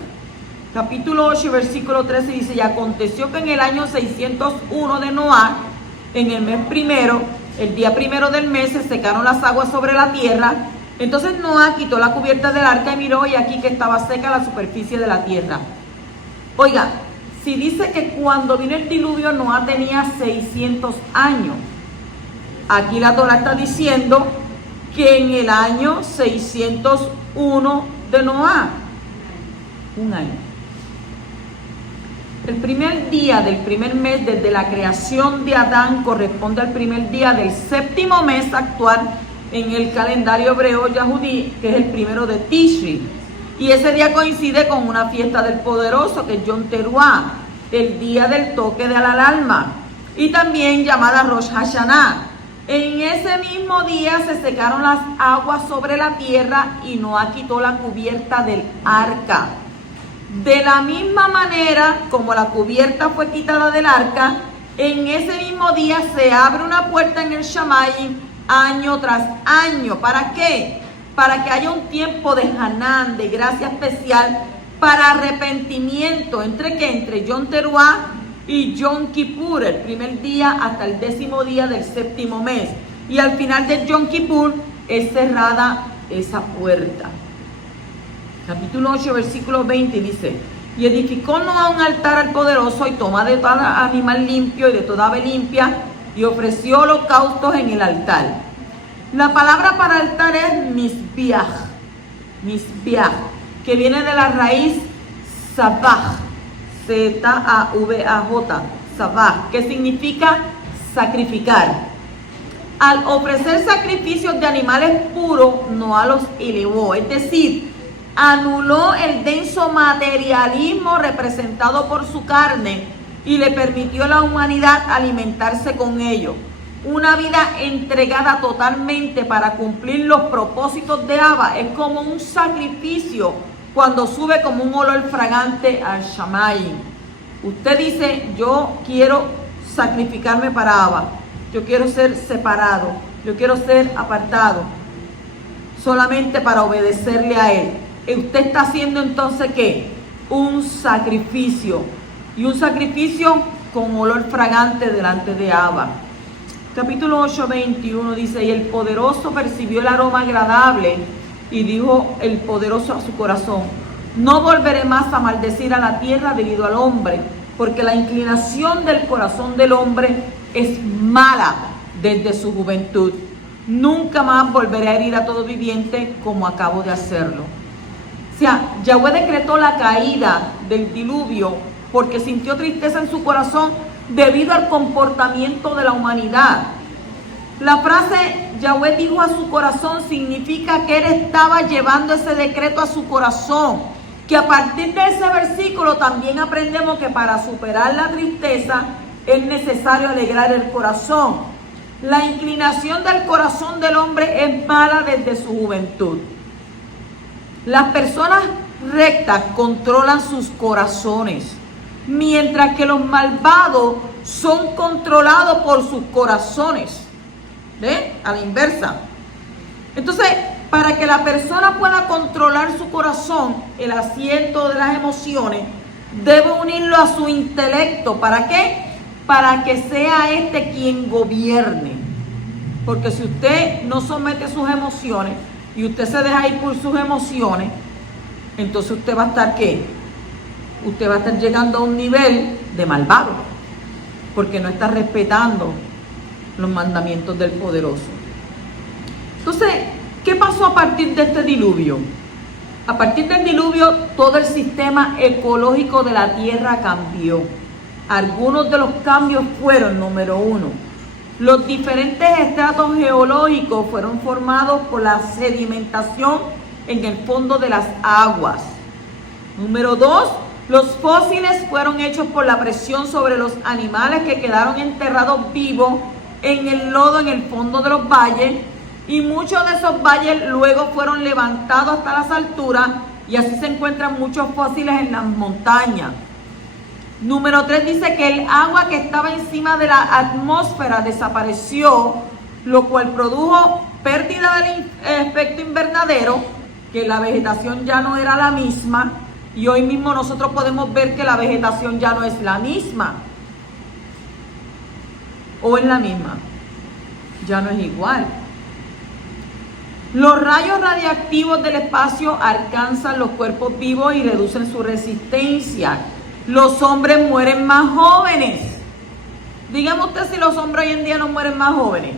Capítulo 8, versículo 13 dice: y aconteció que en el año 601 de Noé, en el mes primero, el día primero del mes, se secaron las aguas sobre la tierra. Entonces Noé quitó la cubierta del arca y miró, y aquí que estaba seca la superficie de la tierra. Oiga, si dice que cuando vino el diluvio Noé tenía 600 años, aquí la Torá está diciendo que en el año 601 de Noé, un año. El primer día del primer mes desde la creación de Adán corresponde al primer día del 7º mes actual en el calendario hebreo yahudí, que es el primero de Tishri. Y ese día coincide con una fiesta del poderoso, que es Yom Teruah, el día del toque de la alarma, y también llamada Rosh Hashanah. En ese mismo día se secaron las aguas sobre la tierra y Noé quitó la cubierta del arca. De la misma manera como la cubierta fue quitada del arca, en ese mismo día se abre una puerta en el Shamayim año tras año. ¿Para qué? Para que haya un tiempo de Hanán, de gracia especial, para arrepentimiento. ¿Entre qué? Entre Yom Teruah y Yom Kippur, el primer día hasta el 10º día del 7º mes. Y al final de Yom Kippur es cerrada esa puerta. Capítulo 8, versículo 20 dice: y edificó Noé un altar al Poderoso y tomó de todo animal limpio y de toda ave limpia y ofreció holocaustos en el altar. La palabra para altar es Mizbeach, que viene de la raíz Sabaj, Z-A-V-A-J, Sabaj, que significa sacrificar. Al ofrecer sacrificios de animales puros, Noé los elevó, es decir, anuló el denso materialismo representado por su carne y le permitió a la humanidad alimentarse con ello. Una vida entregada totalmente para cumplir los propósitos de Abba es como un sacrificio cuando sube como un olor fragante al Shamayim. Usted dice: yo quiero sacrificarme para Abba, yo quiero ser separado, yo quiero ser apartado, solamente para obedecerle a Él. Usted está haciendo entonces ¿qué? Un sacrificio, y un sacrificio con olor fragante delante de Abba. Capítulo 8, 21 dice: y el Poderoso percibió el aroma agradable, y dijo el Poderoso a su corazón: no volveré más a maldecir a la tierra debido al hombre, porque la inclinación del corazón del hombre es mala desde su juventud. Nunca más volveré a herir a todo viviente como acabo de hacerlo. O sea, Yahweh decretó la caída del diluvio porque sintió tristeza en su corazón debido al comportamiento de la humanidad. La frase Yahweh dijo a su corazón significa que Él estaba llevando ese decreto a su corazón. Que a partir de ese versículo también aprendemos que para superar la tristeza es necesario alegrar el corazón. La inclinación del corazón del hombre es mala desde su juventud. Las personas rectas controlan sus corazones, mientras que los malvados son controlados por sus corazones. ¿Ve? A la inversa. Entonces, para que la persona pueda controlar su corazón, el asiento de las emociones, debe unirlo a su intelecto. ¿Para qué? Para que sea este quien gobierne. Porque si usted no somete sus emociones y usted se deja ir por sus emociones, entonces usted va a estar ¿qué? Usted va a estar llegando a un nivel de malvado, porque no está respetando los mandamientos del Poderoso. Entonces, ¿qué pasó a partir de este diluvio? A partir del diluvio, todo el sistema ecológico de la tierra cambió. Algunos de los cambios fueron: número 1, los diferentes estratos geológicos fueron formados por la sedimentación en el fondo de las aguas. Número 2, los fósiles fueron hechos por la presión sobre los animales que quedaron enterrados vivos en el lodo en el fondo de los valles, y muchos de esos valles luego fueron levantados hasta las alturas, y así se encuentran muchos fósiles en las montañas. Número 3 dice que el agua que estaba encima de la atmósfera desapareció, lo cual produjo pérdida del efecto invernadero, que la vegetación ya no era la misma, y hoy mismo nosotros podemos ver que la vegetación ya no es la misma. ¿O es la misma? Ya no es igual. Los rayos radiactivos del espacio alcanzan los cuerpos vivos y reducen su resistencia. Los hombres mueren más jóvenes. Dígame usted si los hombres hoy en día no mueren más jóvenes.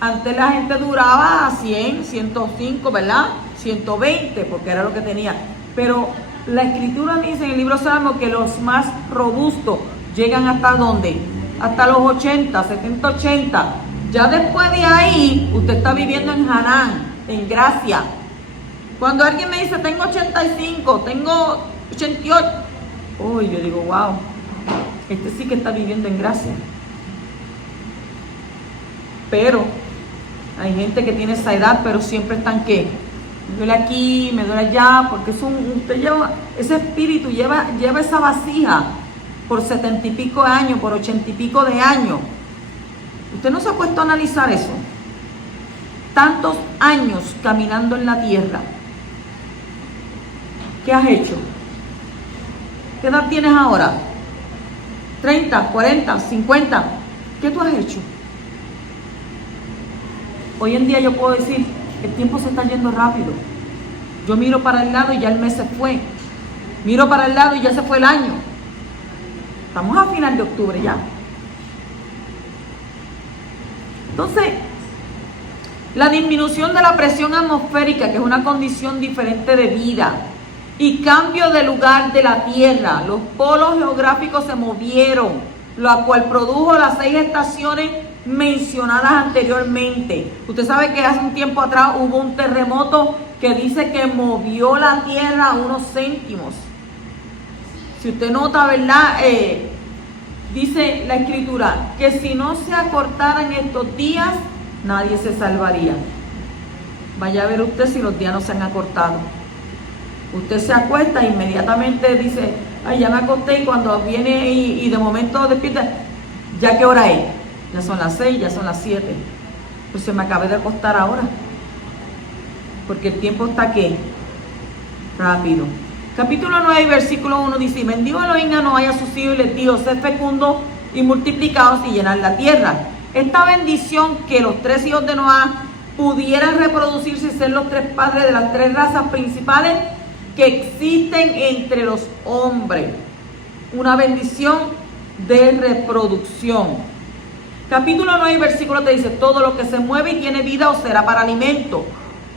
Antes la gente duraba a 100, 105, ¿verdad? 120, porque era lo que tenía. Pero la Escritura dice en el libro Salmo que los más robustos llegan hasta ¿dónde? Hasta los 80, 70, 80. Ya después de ahí, usted está viviendo en Hanán, en gracia. Cuando alguien me dice, tengo 85, tengo 88, yo digo, wow, este sí que está viviendo en gracia. Pero Hay gente que tiene esa edad, pero siempre están ¿qué? Me duele aquí, me duele allá, porque usted lleva, ese espíritu lleva esa vasija por 70 y pico de años, por 80 y pico de años. Usted no se ha puesto a analizar eso. Tantos años caminando en la tierra. ¿Qué has hecho? ¿Qué edad tienes ahora? 30, 40, 50. ¿Qué tú has hecho? Hoy en día yo puedo decir, el tiempo se está yendo rápido. Yo miro para el lado y ya el mes se fue. Miro para el lado y ya se fue el año. Estamos a final de octubre ya. Entonces, la disminución de la presión atmosférica, que es una condición diferente de vida, y cambio de lugar de la Tierra, los polos geográficos se movieron, lo cual produjo las 6 estaciones mencionadas anteriormente. Usted sabe que hace un tiempo atrás hubo un terremoto que dice que movió la Tierra a unos céntimos. Si usted nota, ¿verdad? Dice la Escritura que si no se acortaran estos días, nadie se salvaría. Vaya a ver usted si los días no se han acortado. Usted se acuesta e inmediatamente dice, ay, ya me acosté, y cuando viene y de momento despierta, ¿ya qué hora es? Ya son las 6, ya son las 7. Pues se me acabé de acostar ahora. Porque el tiempo está ¿qué? Rápido. Capítulo 9, versículo 1 dice, bendijo Elohim a Noé y a sus hijos y les dijo, sed fecundos y multiplicados y llenad la tierra. Esta bendición que los 3 hijos de Noé pudieran reproducirse y ser los 3 padres de las 3 razas principales que existen entre los hombres. Una bendición de reproducción. Capítulo 9, versículo 3 dice, todo lo que se mueve y tiene vida os será para alimento.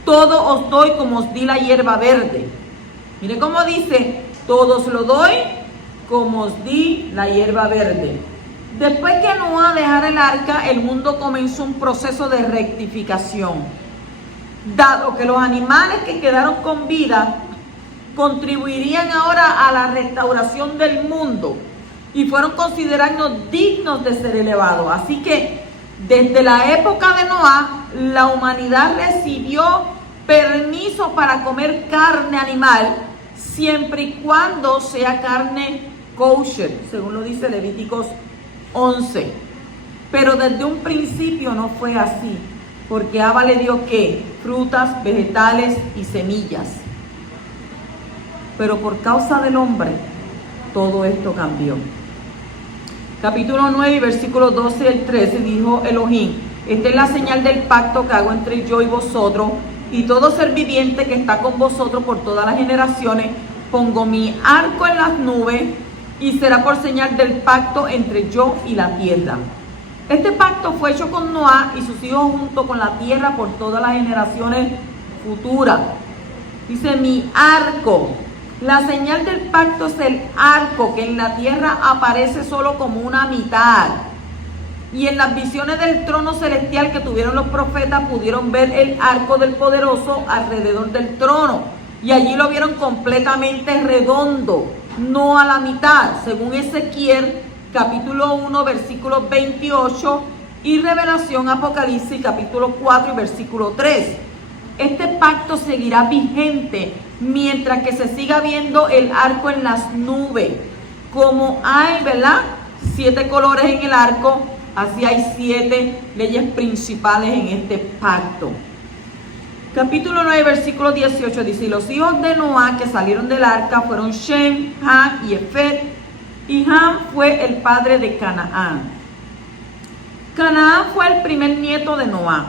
Todo os doy como os di la hierba verde. Mire cómo dice, todo os lo doy como os di la hierba verde. Después que Noé dejara el arca, el mundo comenzó un proceso de rectificación. Dado que los animales que quedaron con vida contribuirían ahora a la restauración del mundo y fueron considerados dignos de ser elevados. Así que desde la época de Noé, la humanidad recibió permiso para comer carne animal siempre y cuando sea carne kosher, según lo dice Levíticos 11. Pero desde un principio no fue así, porque Abba le dio ¿qué? Frutas, vegetales y semillas. Pero por causa del hombre, todo esto cambió. Capítulo 9, versículos 12 al 13, dijo Elohim, esta es la señal del pacto que hago entre yo y vosotros, y todo ser viviente que está con vosotros por todas las generaciones. Pongo mi arco en las nubes, y será por señal del pacto entre yo y la tierra. Este pacto fue hecho con Noé y sus hijos junto con la tierra por todas las generaciones futuras. Dice mi arco. La señal del pacto es el arco, que en la tierra aparece solo como una mitad. Y en las visiones del trono celestial que tuvieron los profetas, pudieron ver el arco del poderoso alrededor del trono. Y allí lo vieron completamente redondo, no a la mitad, según Ezequiel, capítulo 1, versículo 28, y Revelación, Apocalipsis, capítulo 4 y versículo 3. Este pacto seguirá vigente mientras que se siga viendo el arco en las nubes. Como hay, ¿verdad?, 7 colores en el arco, así hay 7 leyes principales en este pacto. Capítulo 9, versículo 18 dice, y los hijos de Noé que salieron del arca fueron Shem, Ham y Efet, y Ham fue el padre de Canaán. Canaán fue el primer nieto de Noé.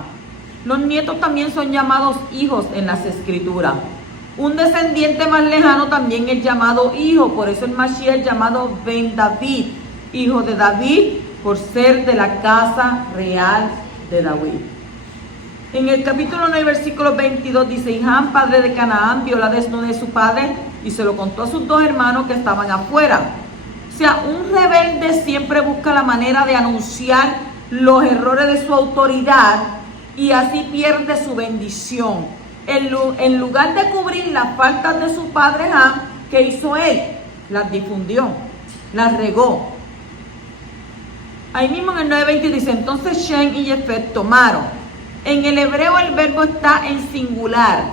Los nietos también son llamados hijos en las escrituras. Un descendiente más lejano también es llamado hijo, por eso el Mashiach es llamado Ben David, hijo de David, por ser de la casa real de David. En el capítulo 9, versículo 22 dice, y Ham, padre de Canaán, vio la desnudez de su padre y se lo contó a sus 2 hermanos que estaban afuera. O sea, un rebelde siempre busca la manera de anunciar los errores de su autoridad y así pierde su bendición. En lugar de cubrir las faltas de su padre Ham, ¿qué hizo él? Las difundió, las regó. Ahí mismo en el 9:20 dice, entonces Shem y Jefet tomaron En el hebreo el verbo está en singular,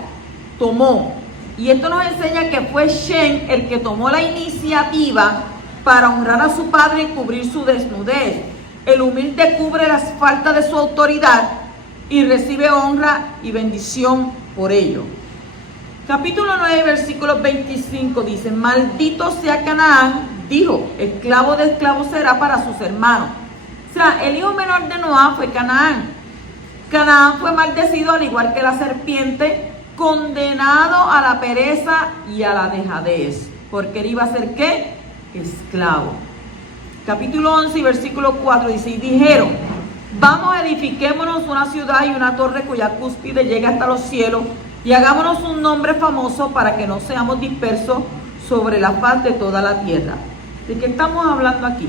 tomó. Y esto nos enseña que fue Shem el que tomó la iniciativa para honrar a su padre y cubrir su desnudez. El humilde cubre las faltas de su autoridad y recibe honra y bendición por ello. Capítulo 9, versículo 25 dice: maldito sea Canaán, dijo, esclavo de esclavo será para sus hermanos. O sea, el hijo menor de Noah fue Canaán. Canaán fue maldecido al igual que la serpiente, condenado a la pereza y a la dejadez, porque él iba a ser ¿qué? Esclavo. Capítulo 11, versículo 4 dice: y dijeron, vamos, edifiquémonos una ciudad y una torre cuya cúspide llegue hasta los cielos, y hagámonos un nombre famoso para que no seamos dispersos sobre la faz de toda la tierra. ¿De qué estamos hablando aquí?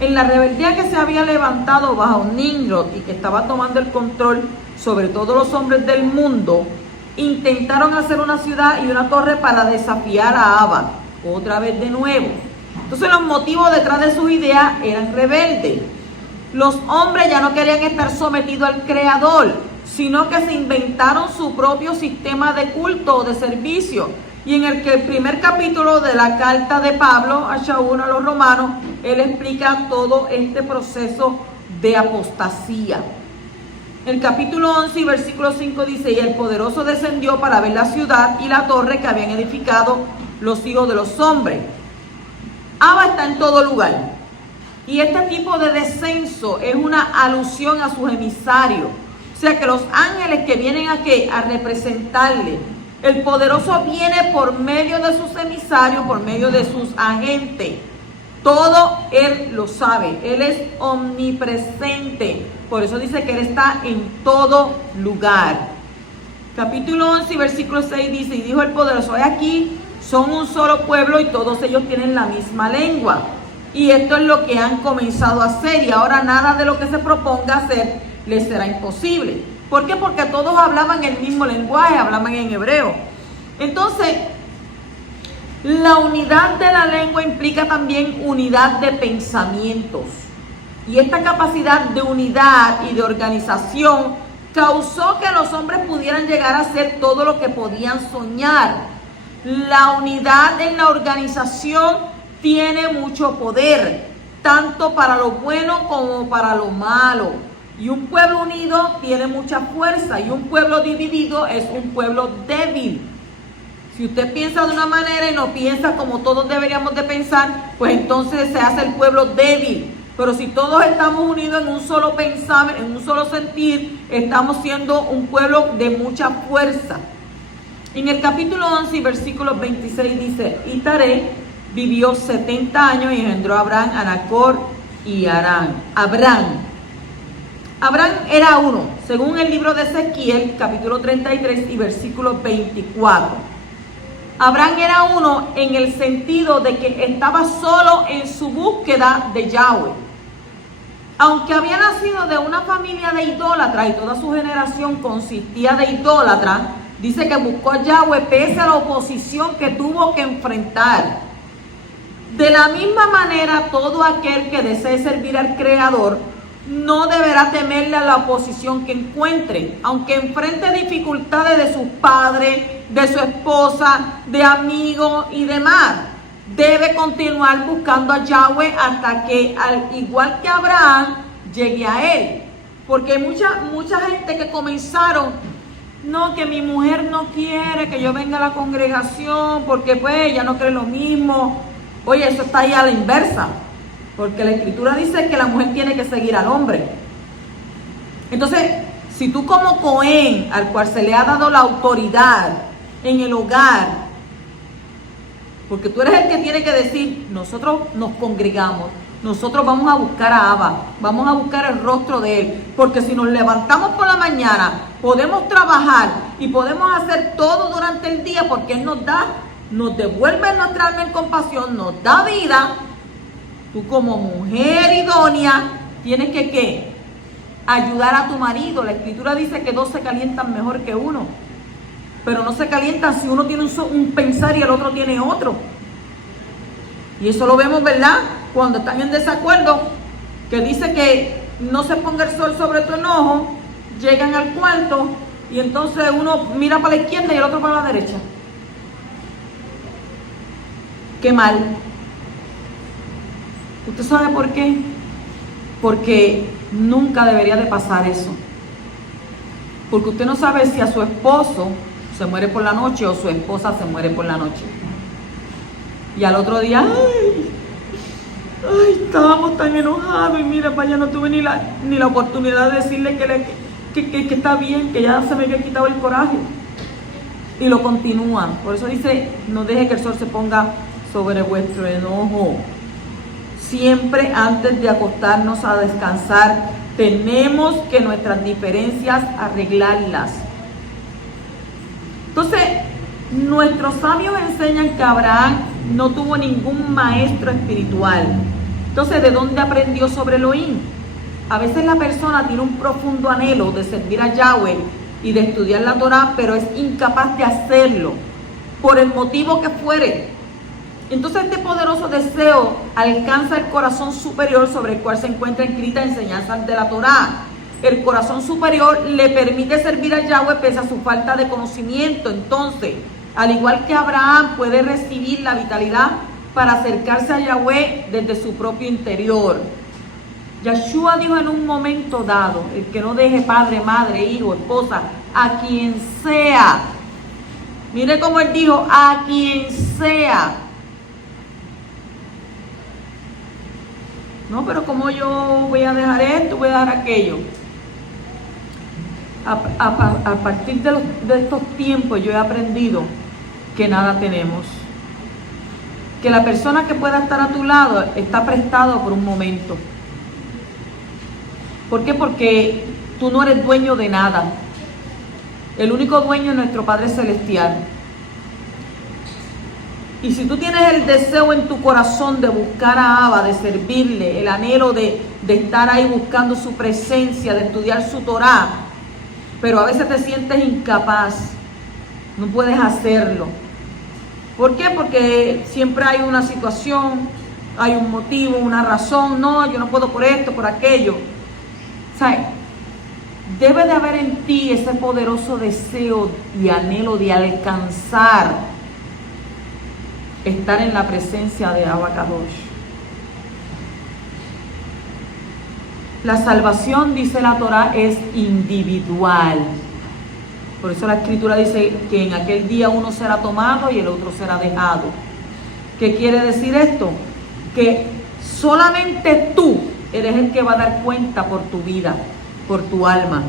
En la rebeldía que se había levantado bajo Nimrod y que estaba tomando el control sobre todos los hombres del mundo, intentaron hacer una ciudad y una torre para desafiar a Abba, otra vez de nuevo. Entonces los motivos detrás de sus ideas eran rebeldes. Los hombres ya no querían estar sometidos al Creador, sino que se inventaron su propio sistema de culto o de servicio. Y en el primer capítulo de la carta de Pablo a Shaul, a los romanos, él explica todo este proceso de apostasía. El capítulo 11 y versículo 5 dice: y el poderoso descendió para ver la ciudad y la torre que habían edificado los hijos de los hombres. Abba está en todo lugar. Y este tipo de descenso es una alusión a sus emisarios. O sea que los ángeles que vienen aquí a representarle, el poderoso viene por medio de sus emisarios, por medio de sus agentes. Todo Él lo sabe. Él es omnipresente. Por eso dice que Él está en todo lugar. Capítulo 11, versículo 6 dice: y dijo el poderoso, he aquí, son un solo pueblo y todos ellos tienen la misma lengua. Y esto es lo que han comenzado a hacer, y ahora nada de lo que se proponga hacer les será imposible. ¿Por qué? Porque todos hablaban el mismo lenguaje, hablaban en hebreo. Entonces, la unidad de la lengua implica también unidad de pensamientos. Y esta capacidad de unidad y de organización causó que los hombres pudieran llegar a hacer todo lo que podían soñar. La unidad en la organización tiene mucho poder, tanto para lo bueno como para lo malo. Y un pueblo unido tiene mucha fuerza, y un pueblo dividido es un pueblo débil. Si usted piensa de una manera y no piensa como todos deberíamos de pensar, pues entonces se hace el pueblo débil. Pero si todos estamos unidos en un solo pensar, en un solo sentir, estamos siendo un pueblo de mucha fuerza. En el capítulo 11, versículo 26 dice: y Taré vivió 70 años y engendró a Abraham, a Nacor y a Abraham. Abraham era uno, según el libro de Ezequiel, capítulo 33 y versículo 24. Abraham era uno en el sentido de que estaba solo en su búsqueda de Yahweh. Aunque había nacido de una familia de idólatras y toda su generación consistía de idólatras, dice que buscó a Yahweh pese a la oposición que tuvo que enfrentar. De la misma manera, todo aquel que desee servir al Creador no deberá temerle a la oposición que encuentre, aunque enfrente dificultades de sus padres, de su esposa, de amigos y demás. Debe continuar buscando a Yahweh hasta que, al igual que Abraham, llegue a él. Porque hay mucha gente que comenzaron: no, que mi mujer no quiere que yo venga a la congregación porque pues ella no cree lo mismo. Oye, eso está ahí a la inversa. Porque la Escritura dice que la mujer tiene que seguir al hombre. Entonces, si tú como Cohen, al cual se le ha dado la autoridad en el hogar, porque tú eres el que tiene que decir: nosotros nos congregamos, nosotros vamos a buscar a Abba, vamos a buscar el rostro de Él, porque si nos levantamos por la mañana, podemos trabajar y podemos hacer todo durante el día, porque Él nos devuelve nuestra alma en compasión, nos da vida. Tú como mujer idónea tienes que ¿qué? Ayudar a tu marido. La Escritura dice que dos se calientan mejor que uno, pero no se calientan si uno tiene un pensar y el otro tiene otro. Y eso lo vemos, ¿verdad? Cuando están en desacuerdo, que dice que no se ponga el sol sobre tu enojo, llegan al cuarto y entonces uno mira para la izquierda y el otro para la derecha. Qué mal. ¿Usted sabe por qué? Porque nunca debería de pasar eso. Porque usted no sabe si a su esposo se muere por la noche o su esposa se muere por la noche. Y al otro día, ay, estábamos tan enojados y mira, para allá no tuve ni la oportunidad de decirle que está bien, que ya se me había quitado el coraje. Y lo continúan. Por eso dice, no deje que el sol se ponga sobre vuestro enojo. Siempre antes de acostarnos a descansar, tenemos que nuestras diferencias arreglarlas. Entonces, nuestros sabios enseñan que Abraham no tuvo ningún maestro espiritual. Entonces, ¿de dónde aprendió sobre Elohim? A veces la persona tiene un profundo anhelo de servir a Yahweh y de estudiar la Torah, pero es incapaz de hacerlo, por el motivo que fuere. Entonces este poderoso deseo alcanza el corazón superior sobre el cual se encuentra escrita enseñanza de la Torah. El corazón superior le permite servir a Yahweh pese a su falta de conocimiento. Entonces, al igual que Abraham, puede recibir la vitalidad para acercarse a Yahweh desde su propio interior. Yeshua dijo en un momento dado, el que no deje padre, madre, hijo, esposa, a quien sea. Mire cómo él dijo, a quien sea. No, pero ¿cómo yo voy a dejar esto, voy a dejar aquello? A partir de estos tiempos yo he aprendido que nada tenemos. Que la persona que pueda estar a tu lado está prestado por un momento. ¿Por qué? Porque tú no eres dueño de nada. El único dueño es nuestro Padre Celestial. Y si tú tienes el deseo en tu corazón de buscar a Abba, de servirle, el anhelo de estar ahí buscando su presencia, de estudiar su Torah, pero a veces te sientes incapaz, no puedes hacerlo. ¿Por qué? Porque siempre hay una situación, hay un motivo, una razón. No, yo no puedo por esto, por aquello. ¿Sabes? Debe de haber en ti ese poderoso deseo y anhelo de alcanzar estar en la presencia de Abba Kadosh. La salvación, dice la Torah, es individual. Por eso la Escritura dice que en aquel día uno será tomado y el otro será dejado. ¿Qué quiere decir esto? Que solamente tú eres el que va a dar cuenta por tu vida, por tu alma.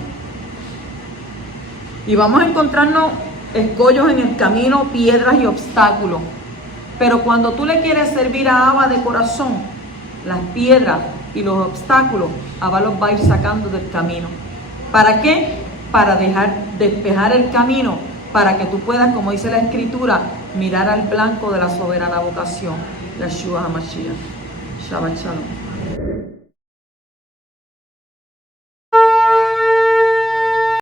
Y vamos a encontrarnos escollos en el camino, piedras y obstáculos. Pero cuando tú le quieres servir a Abba de corazón, las piedras y los obstáculos, Abba los va a ir sacando del camino. ¿Para qué? Para despejar el camino, para que tú puedas, como dice la Escritura, mirar al blanco de la soberana vocación. Yeshua HaMashiach. Shabbat Shalom.